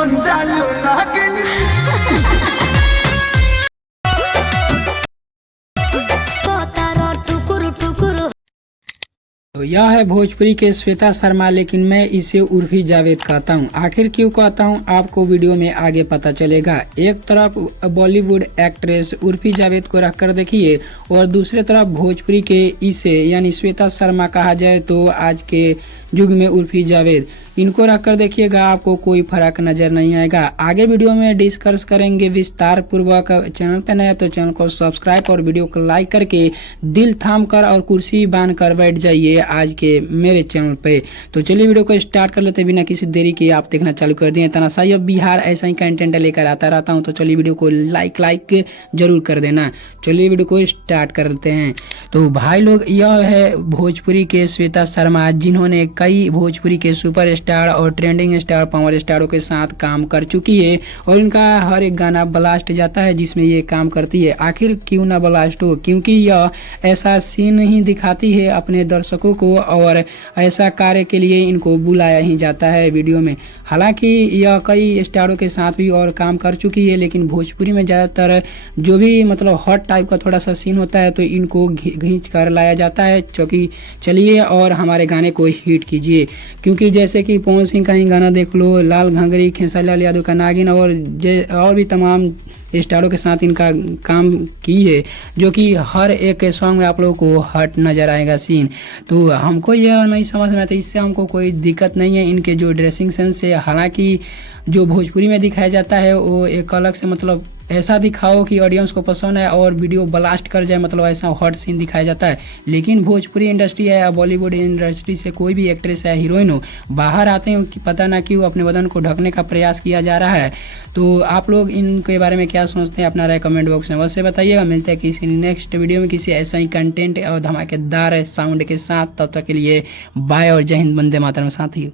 बन जालू नागिन। तो यह है भोजपुरी के श्वेता शर्मा, लेकिन मैं इसे उर्फी जावेद कहता हूँ। आखिर क्यों कहता हूँ आपको वीडियो में आगे पता चलेगा। एक तरफ बॉलीवुड एक्ट्रेस उर्फी जावेद को रखकर देखिए और दूसरे तरफ भोजपुरी के इसे यानी श्वेता शर्मा कहा जाए तो आज के युग में उर्फी जावेद, इनको रखकर देखिएगा आपको कोई फर्क नजर नहीं आएगा। आगे वीडियो में डिस्कस करेंगे विस्तार पूर्वक। चैनल पे नया तो चैनल को सब्सक्राइब और वीडियो को लाइक करके दिल थाम कर और कुर्सी बांध कर बैठ जाइए आज के मेरे चैनल पे। तो चलिए वीडियो को स्टार्ट कर लेते बिना किसी देरी के। आप देखना चालू कर दिए तनाशाही अब बिहार ऐसा ही कंटेंट लेकर आता रहता हूँ, तो चलिए वीडियो को लाइक जरूर कर देना। चलिए वीडियो को स्टार्ट कर लेते हैं। तो भाई लोग, यह है भोजपुरी के श्वेता शर्मा, जिन्होंने कई भोजपुरी के सुपर स्टार और ट्रेंडिंग स्टार पावर स्टारों के साथ काम कर चुकी है और इनका हर एक गाना ब्लास्ट जाता है जिसमें ये काम करती है। आखिर क्यों ना ब्लास्ट हो, क्योंकि यह ऐसा सीन ही दिखाती है अपने दर्शकों को और ऐसा कार्य के लिए इनको बुलाया ही जाता है वीडियो में। हालांकि यह कई स्टारों के साथ भी और काम कर चुकी है, लेकिन भोजपुरी में ज़्यादातर जो भी मतलब हॉट टाइप का थोड़ा सा सीन होता है तो इनको खींच कर लाया जाता है। क्योंकि चलिए और हमारे गाने को हिट कीजिए, क्योंकि जैसे कि पवन सिंह का ही गाना देख लो, लाल घंगरी, खेसारी लाल यादव का नागिन और भी तमाम स्टारों के साथ इनका काम की है, जो कि हर एक सॉन्ग में आप लोगों को हट नजर आएगा सीन। तो हमको यह नहीं समझ में आता, इससे हमको कोई दिक्कत नहीं है इनके जो ड्रेसिंग सेंस है। हालांकि जो भोजपुरी में दिखाया जाता है वो एक अलग से मतलब ऐसा दिखाओ कि ऑडियंस को पसंद है और वीडियो ब्लास्ट कर जाए, मतलब ऐसा हॉट सीन दिखाया जाता है। लेकिन भोजपुरी इंडस्ट्री है या बॉलीवुड इंडस्ट्री से कोई भी एक्ट्रेस या हीरोइन हो बाहर आते हैं कि पता ना क्यों अपने बदन को ढकने का प्रयास किया जा रहा है। तो आप लोग इनके बारे में क्या सोचते हैं अपना राय कमेंट बॉक्स में वैसे बताइएगा। मिलते हैं किसी नेक्स्ट वीडियो में किसी ऐसा ही कंटेंट और धमाकेदार साउंड के साथ। तब तक के लिए बाय और जय हिंद, वंदे मातरम साथियों।